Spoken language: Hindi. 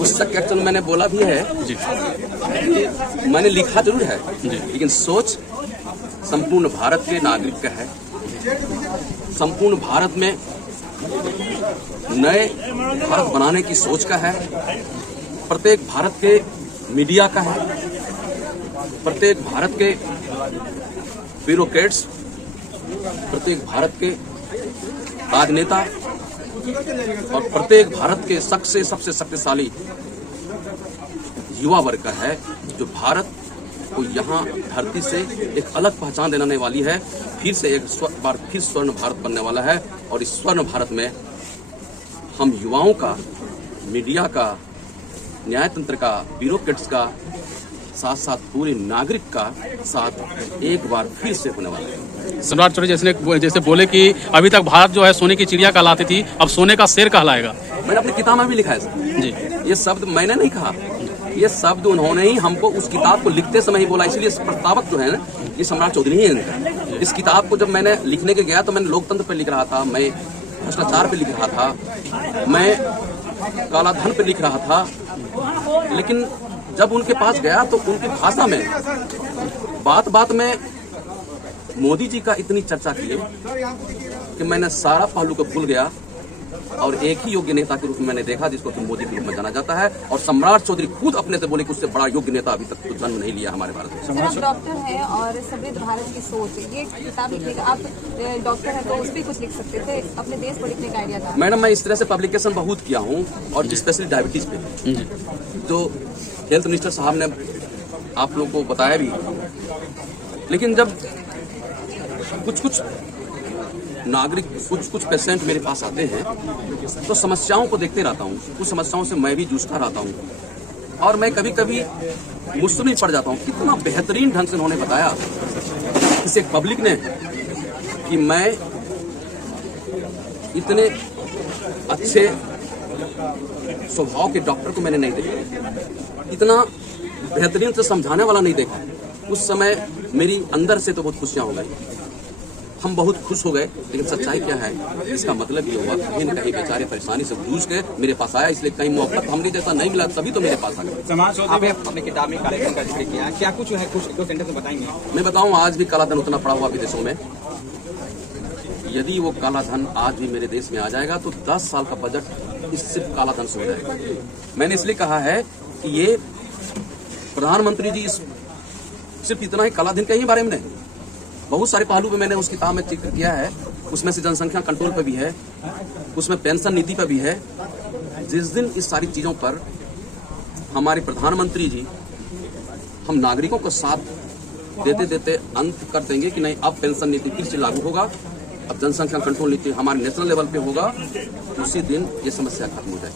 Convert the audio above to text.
पुस्तक एक्चुअल मैंने बोला भी है जी मैंने लिखा जरूर है लेकिन सोच संपूर्ण भारत के नागरिक का है। संपूर्ण भारत में नए भारत बनाने की सोच का है। प्रत्येक भारत के मीडिया का है। प्रत्येक भारत के ब्यूरोक्रेट्स, प्रत्येक भारत के राजनेता और प्रत्येक भारत के सबसे शक्तिशाली युवा वर्ग का है जो भारत को यहाँ धरती से एक अलग पहचान देने वाली है। फिर से एक बार फिर स्वर्ण भारत बनने वाला है और इस स्वर्ण भारत में हम युवाओं का, मीडिया का, न्यायतंत्र का, ब्यूरोक्रेट्स का, साथ साथ पूरे नागरिक का साथ एक बार फिर से होने वाला है। सम्राट चौधरी जैसे बोले कि अभी तक भारत जो है सोने की चिड़िया कहलाती थी, अब सोने का शेर कहलाएगा। मैंने अपनी किताब में भी लिखा है जी, ये शब्द मैंने नहीं कहा, ये शब्द उन्होंने ही हमको उस किताब को लिखते समय ही बोला। इसलिए इस प्रस्तावक जो है ना, ये सम्राट चौधरी ही है इनका। इस किताब को जब मैंने लिखने के गया तो मैंने लोकतंत्र पे लिख रहा था, मैं भ्रष्टाचार पे लिख रहा था, मैं काला धन पे लिख रहा था। लेकिन जब उनके पास गया तो उनकी भाषा में बात में मोदी जी का इतनी चर्चा की कि मैंने सारा पहलू को भूल गया और एक ही योग्य नेता के रूप में मैंने देखा जिसको कि मोदी के रूप में जाना जाता है। और सम्राट चौधरी खुद अपने से बोले कि उससे बड़ा योग्य नेता अभी तक तो जन्म नहीं लिया हमारे भारत में। आप डॉक्टर हैं और समृद्ध भारत की सोच, ये किताब लिखने का, आप डॉक्टर हैं तो उस पर कुछ लिख सकते थे, अपने देश को लिखने का आइडिया था। मैडम मैं इस तरह से पब्लिकेशन बहुत किया हूँ और स्पेशली डायबिटीज पे तो हेल्थ मिनिस्टर साहब ने आप लोगों को बताया भी। लेकिन जब कुछ नागरिक, कुछ पेशेंट मेरे पास आते हैं तो समस्याओं को देखते रहता हूँ। कुछ समस्याओं से मैं भी जूझता रहता हूँ और मैं कभी कभी मुश्किल में पड़ जाता हूँ। कितना बेहतरीन ढंग से उन्होंने बताया किसी पब्लिक ने कि मैं इतने अच्छे स्वभाव के डॉक्टर को मैंने नहीं देखा, इतना बेहतरीन से समझाने वाला नहीं देखा। उस समय मेरी अंदर से तो बहुत खुशियां हो गई, हम बहुत खुश हो गए। लेकिन सच्चाई क्या है, इसका मतलब ये हुआ कहीं न कहीं बेचारे परेशानी से जूझ के मेरे पास आया। इसलिए कहीं मौका हमने जैसा नहीं मिला तभी तो मेरे पास आ गया। आपने अपनी किताब में काले धन का जिक्र किया, क्या कुछ है, कुछ दो सेंटेंस में बताएंगे? मैं बताऊं, आज भी काला धन उतना पड़ा हुआ विदेशों में। यदि वो काला धन आज भी मेरे देश में आ जाएगा तो 10 साल का बजट इस सिर्फ काला धन से हो जाएगा। मैंने इसलिए कहा है कि ये प्रधानमंत्री जी सिर्फ इतना ही काला धन के ही बारे में नहीं, बहुत सारे पहलू पे मैंने उस किताब में जिक्र किया है। उसमें से जनसंख्या कंट्रोल पे भी है, उसमें पेंशन नीति पे भी है। जिस दिन इस सारी चीजों पर हमारे प्रधानमंत्री जी हम नागरिकों को साथ देते अंत कर देंगे कि नहीं अब पेंशन नीति फिर से लागू होगा, अब जनसंख्या कंट्रोल नीति हमारे नेशनल लेवल पे होगा, उसी दिन ये समस्या खत्म हो जाएगी।